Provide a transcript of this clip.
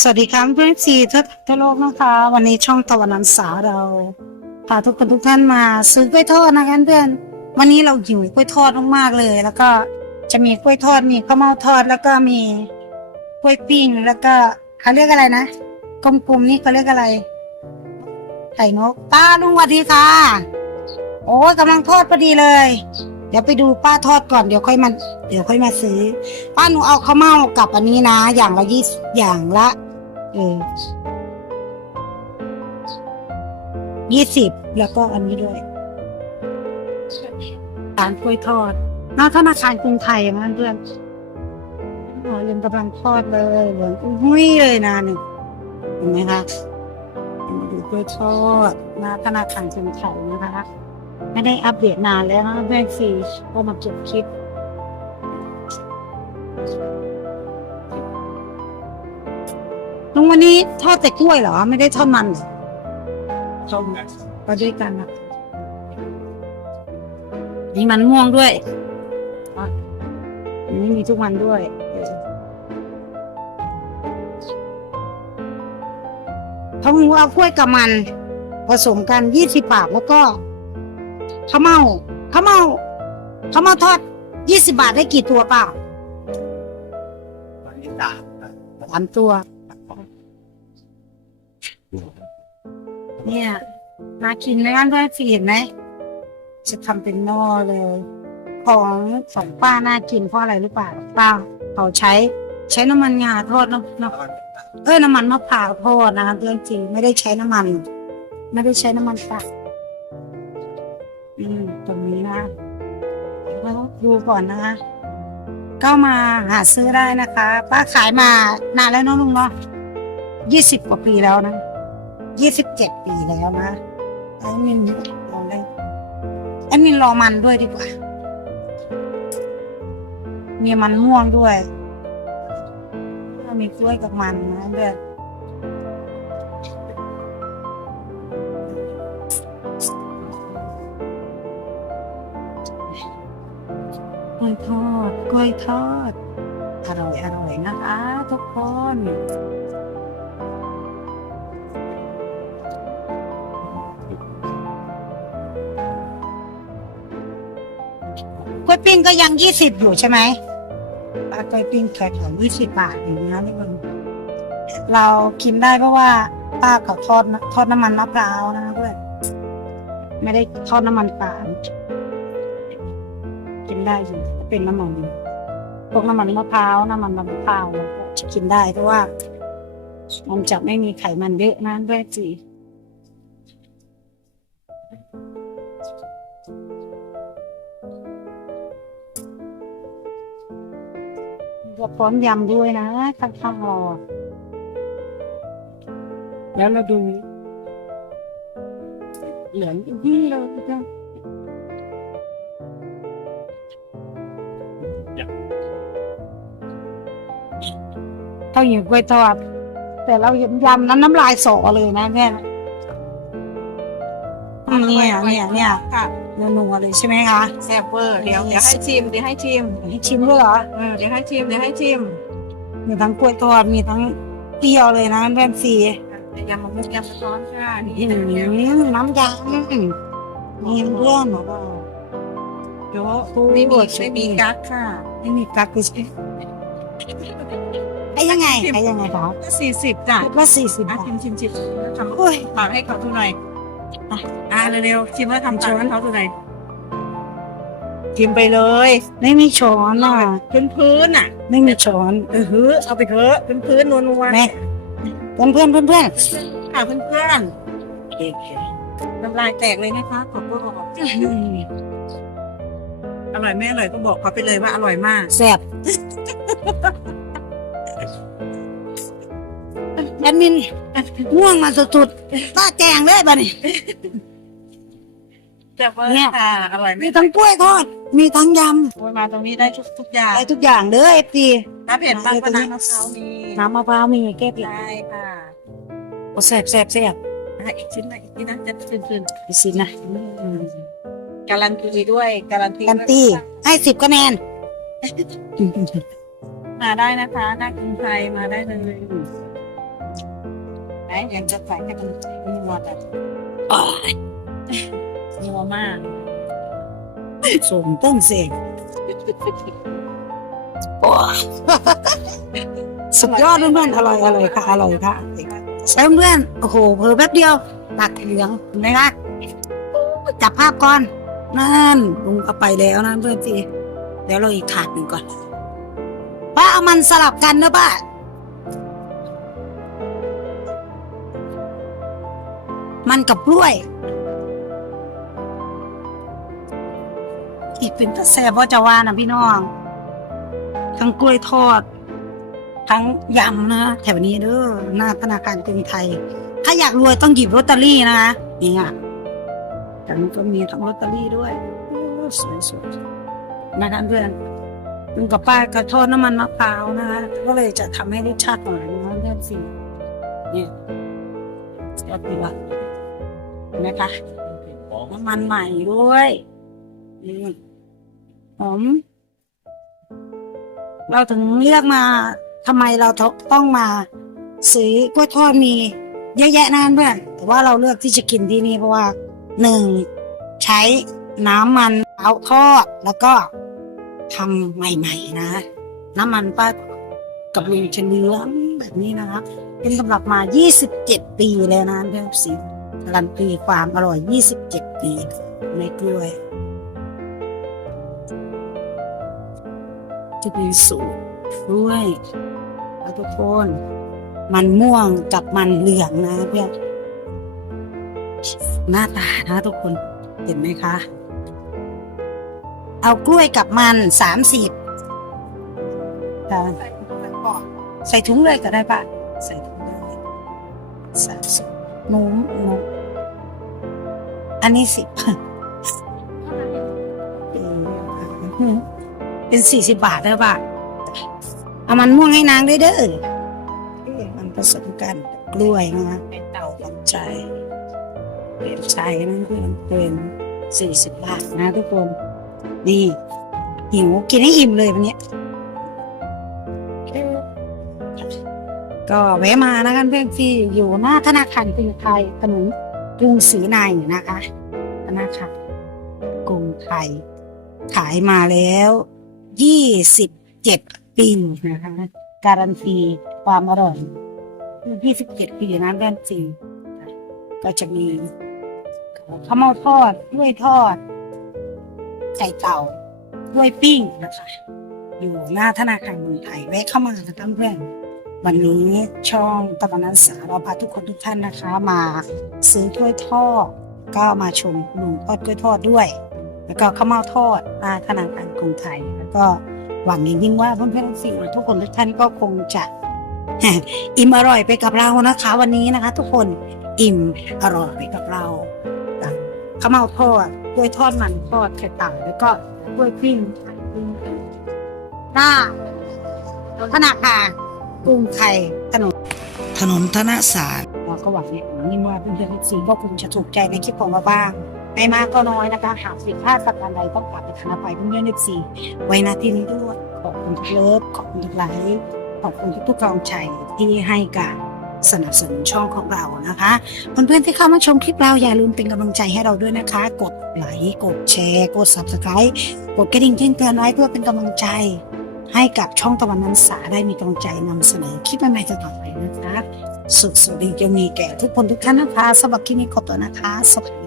สวัสดีครับเพื่อนซีทั่วทั่วโลกนะคะ วันนี้ช่องตะวันนันสาเราพาทุกคนทุกท่านมาซื้อกล้วยทอดนะคะเพื่อนวันนี้เราหิวกล้วยทอดมากๆเลย แล้วก็จะมีกล้วยทอดมีข้าวเม่าทอด แล้วก็มีกล้วยปิ้งแล้วก็เขาเรียกอะไรนะกลมๆนี่เขาเรียกอะไรไข่นกป้าลุงสวัสดีค่ะ โอ้กำลังทอดพอดีเลย เดี๋ยวไปดูป้าทอดก่อนเดี๋ยวค่อยมาเดี๋ยวค่อยมาซื้อ ป้าหนูเอาข้าวเม่ากับอันนี้นะ อย่างละยี่อย่างละ ยี่สิบแล้วก็อันนี้ด้วยร้านกล้วยทอดหน้าธนาคารกรุงไทยนะเพื่อนอ๋อยังกำลังทอดเลยเหลืองอุ้ยเลยนะนี่เห็นไหมคะมาดูกล้วยทอดหน้าธนาคารกรุงไทยนะคะ ไม่ได้อัปเดตนานแล้วนะเพื่อนซีก็มาเก็บคลิป ลุงวันนี้ทอดแต่กล้วยเหรอ ไม่ได้ทอดมันเหรอทอดก็ด้วยกันนะมีมันม่วงด้วยอะอันนี้มีทุกวันด้วยเออเขาบอกว่าเอากล้วยกับมัน ผสมกันยี่สิบบาทแล้วก็ข้าวเม่าข้าวเม่าข้าวเม่าทอดยี่สิบาทได้กี่ตัวเปล่าวันนี้สามครับสามตัว เนี่ยมากินแล้วด้วยฟีดไหมจะทำเป็นหม้อเลย ของของป้าน่ากินเพราะอะไรหรือเปล่าป้าเขาใช้ใช้น้ำมันงาทอดเนอะเนอะเออน้ำมันมะพร้าวทอดนะคะเรื่องจริงไม่ได้ใช้น้ำมัน ไม่ได้ใช้น้ำมันตักอืมตรงนี้นะแล้วดูก่อนนะคะก็มาหาซื้อได้นะคะ ป้าขายมานานแล้วเนอะลุงเนาะยี่สิบกว่าปีแล้วนะ ยี่สิบเจ็ดปีแล้วนะไอ้มินลอเลยไอ้มินรอมันด้วยดีกว่า มีมันม่วงด้วยมีกล้วยกับมันนะเด้อกล้วยทอดกล้วยทอดอร่อยอร่อยนะคะทุกคน กล้วยปิ้งก็ยังยี่สิบอยู่ใช่ไหมปลากล้วยปิ้งขายของยี่สิบบาทอย่างนี้นะทุกคนเรากินได้เพราะว่าป้าเขาทอดนะทอดน้ำมันมะพร้าวนะเพื่อนไม่ได้ทอดน้ำมันปาล์มกินได้อยู่เป็นน้ำมันพวกน้ำมันมะพร้าวน้ำมันมะพร้าวเราจะกินได้เพราะว่า มันจะไม่มีไขมันเยอะนะด้วยจี ก็พร้อมยำด้วยนะข้างๆรอแล้วเราดูเหลืองยิ่งเลยจ้ะข้าวเหนียวกล้วยทอดแต่เราเห็นยำนั้นน้ำลายสอเลยนะแม่นะอืมเนี่ยเนี่ยเนี่ยค่ะ นัวๆเลยใช่ไหมคะแซ่บเวอร์เดี๋ยวเดี๋ยวให้ชิมเดี๋ยวให้ชิมให้ชิมด้วยเหรอเออเดี๋ยวให้ชิมเดี๋ยวให้ชิมมีทั้งกล้วยทอดมีทั้งเปรี้ยวเลยนะแม่สีเดี๋ยวยำมะม่วงยำมะซ้อนค่ะนี่อืเดี๋ยวมน้ำยำมีเพื่อนบอกว่าเดี๋ยวไม่มีไม่มีกั๊กค่ะไม่มีกักคือใช่ไอ้ยังไงไอ้ยังไงครับสี่สิบจ้ะละสี่สิบอะบาทชิมชิมชิมทำโอ้ยปากให้เขาดูหน่อย อะอะเร็วๆชิมแล้วทำปากให้เขาดูหน่อยชิมไปเลย ไม่มีช้อนอะพื้นพื้นๆอะ ไม่มีช้อนเออหือเอาไปเถอะพื้นพื้นๆนัวๆแม่เพื่อนเพื่อนเพื่อนเพื่อนค่ะเพื่อนเพื่อนๆน้ำลายแตกเลยนะคะขอบคุณอร่อยไม่อร่อยก็บอกเขาไปเลยว่าอร่อยมากแซ่บ แอดมินง่วงมาสุดๆตาแจงเลยบ้านี่แต่ว่าเนี่ยค่ะอร่อยไหมมีทั้งกล้วยทอด มีทั้งยโอ้ยมาตรงนี้ได้ทุกทุกอย่างำได้ทุกอย่างเด้อเอฟซี น้ำเผ็ดมากกว่าน้ำมะพร้าวมีน้ำมะพร้าวมีแก้เผ็ดได้ค่ะโอ้แซ่บแซ่บแซ่บอะอีกชิ้นหนึงอีกชิ้นนะจะขึ้นขึ้นดูสินะการันตีด้วยการันตีกันตีให้สิบคะแนน มาได้นะคะหน้ากรุงไทยมาได้เลย ไหนยังจะใส่ให้มันมีหมดอะนัวมากสมต้องเสกโอ้ยสุดยอดเพื่อนๆอร่อยอร่อยค่ะอร่อยค่ะใช่เพื่อนโอ้โหเพิ่แป๊บเดียวตักเหลืองเห็นไหมคะจับภาพก่อนนั่นลุงก็ไปแล้วนะเพื่อนจีเดี๋ยวเราอีกถาดหนึ่งก่อนป้าเอามันสลับกันนะป้า มันกับกล้วย อีกเป็นตะแซ่บว่าจะว่านะพี่น้อง ทั้งกล้วยทอด ทั้งยำนะแถวนี้เด้อหน้าธนาคารกรุงไทย ถ้าอยากรวยต้องหยิบลอตเตอรี่นะคะนี่อะแต่นี้ก็มีทั้งลอตเตอรี่ด้วยสวยๆนะคะเพื่อนลุงกับป้ากระทอดน้ำมันมะพร้าวนะคะก็เลยจะทำให้รสชาติหวานนะเพื่อนสิเนี่ยก็ดีละ นะคะน้ำมันใหม่ด้วยนี่หอมเราถึงเลือกมาทำไมเราต้องมาซื้อกล้วยทอดมีเยอะแยะนะเพื่อนแต่ว่าเราเลือกที่จะกินที่นี่เพราะว่าหนึ่งใช้น้ำมันเอาทอดแล้วก็ทำใหม่ๆนะ น้ำมันป้ากับลุงจะเนื้อแบบนี้นะครับ เป็นตำรับมา 27 ปีแล้วนะเพื่อนสิ การันตีความอร่อย 27 ปีในกล้วย จะมีสูตรด้วยแล้วทุกคนมันม่วงกับมันเหลืองนะเพื่อนหน้าตานะทุกคนเห็นไหมคะ เอากล้วยกับมันสามสิบใส่ถุงเลยก็ได้ปะใส่ถุงเลยสามสิบ หนูหนูอันนี้สิบเป็นสี่สิบบาทได้ปะเอามันม่วงให้นางด้วยเด้อมันผสมกันกล้วยนะเป็นเต่าปัจจัยเปลี่ยนใจนั่นเพื่อนเป็นสี่สิบบาทนะทุกคน นี่หิวกินให้อิ่มเลยวันเนี้ ก็แวะมานะกันเพื่อนที่อยู่หน้าธนาคารกรุงไทยถนนกรุงศรีในนะคะ ธนาคารกรุงไทย ขายมาแล้วยี่สิบเจ็ดปีนะคะ การันตีความอร่อยยี่สิบเจ็ดปีนะเรื่องจริงก็จะมีข้าวเมาทอดกล้วยทอดไก่เต่ากล้วยปิ้งนะคะ อยู่หน้าธนาคารกรุงไทยแวะเข้ามานะท่านเพื่อน วันนี้ช่องตะวันนันสาเราพาทุกคนทุกท่านนะคะ มาซื้อกล้วยทอดก็มาชมลุงทอดกล้วยทอดด้วย แล้วก็ข้าวเมาทอดหน้าธนาคารกรุงไทย แล้วก็หวังอย่างยิ่งว่าเพื่อนๆสิ่งทุกคนทุกท่านก็คงจะอิ่มอร่อยไปกับเรานะคะ วันนี้นะคะ ทุกคนอิ่มอร่อยไปกับเราข้าวเมาทอดกล้วยทอดมันทอดไข่ต่างแล้วก็กล้วยปิ้งหน้าธนาคาร กรุงไทยถนนถนนธนสารเราก็หวังอย่างยิ่งว่าเพื่อนๆทุกสิ่งก็คงจะถูกใจในคลิปของเราบ้างไม่มากก็น้อยนะคะหากผิดพลาดประการใดต้องกลับไปทางอภัยเพื่อนๆทุกสิ่งไว้นาที่นี้ด้วยขอบคุณทุกเลิฟขอบคุณทุกไลค์ขอบคุณทุกๆกำลังใจที่ให้การสนับสนุนช่องของเรานะคะเพื่อนๆที่เข้ามาชมคลิปเราอย่าลืมเป็นกำลังใจให้เราด้วยนะคะ กดไลค์กดแชร์ กด subscribe กดกระดิ่งแจ้งเตือนไว้เพื่อเป็นกำลังใจ ให้กับช่องตะวันนันสาได้มีกำลังใจนำเสนอคลิปใหม่ๆต่อไปนะคะ สุขสวัสดีจะมีแก่ทุกคนทุกท่านนะคะสำหรับคลิปนี้ขอตัวนะคะสวัสดี